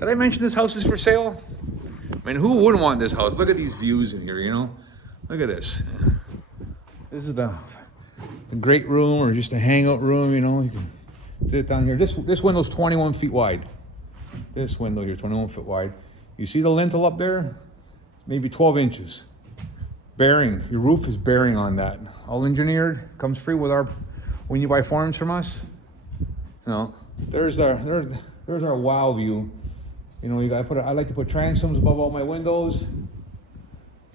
Did I mention this house is for sale? I mean, who wouldn't want this house? Look at these views in here, you know? Look at this. This is the great room or just a hangout room, you know? You can sit down here. This window's 21 feet wide. This window here, 21 feet wide. You see the lintel up there? Maybe 12 inches. Bearing, your roof is bearing on that. All engineered, comes free with our, when you buy forms from us. You know, there's our wow view. You know, I like to put transoms above all my windows.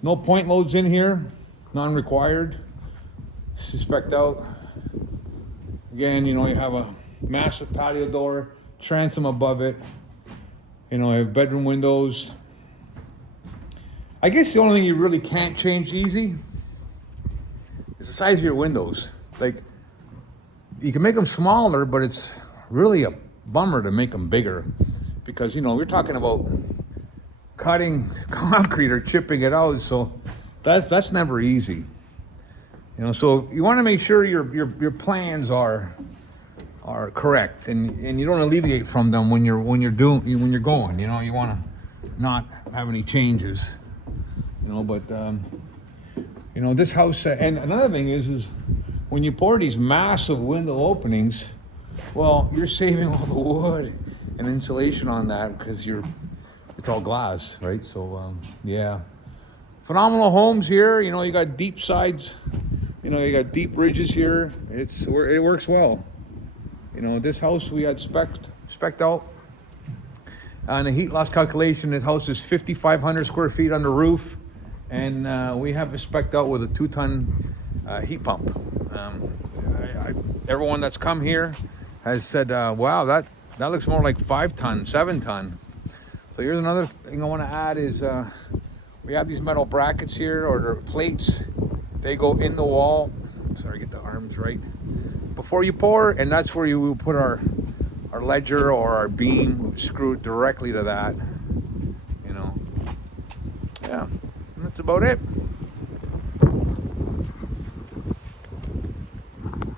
No point loads in here, non-required. Suspect out. Again, you know, you have a massive patio door, transom above it. You know, I have bedroom windows. I guess the only thing you really can't change easy is the size of your windows. Like, you can make them smaller, but it's really a bummer to make them bigger. Because, you know, we're talking about cutting concrete or chipping it out, so that's never easy. You know, so you want to make sure your plans are correct, and you don't alleviate from them when you're going. You know, you want to not have any changes. You know, but you know, this house, and another thing is when you pour these massive window openings, well, you're saving all the wood and insulation on that because it's all glass, right? So yeah, phenomenal homes here. You know, you got deep sides, you know, you got deep ridges here. It works well. You know, this house we had spec'd out on the heat loss calculation. This house is 5,500 square feet under roof, and we have it spec'd out with a 2-ton heat pump. Everyone that's come here has said, wow, that looks more like 5-ton, 7-ton. So here's another thing I want to add is we have these metal brackets here, or they're plates. They go in the wall. Sorry, get the arms right. Before you pour, and that's where you will put our ledger or our beam screwed directly to that. You know, yeah, that's about it.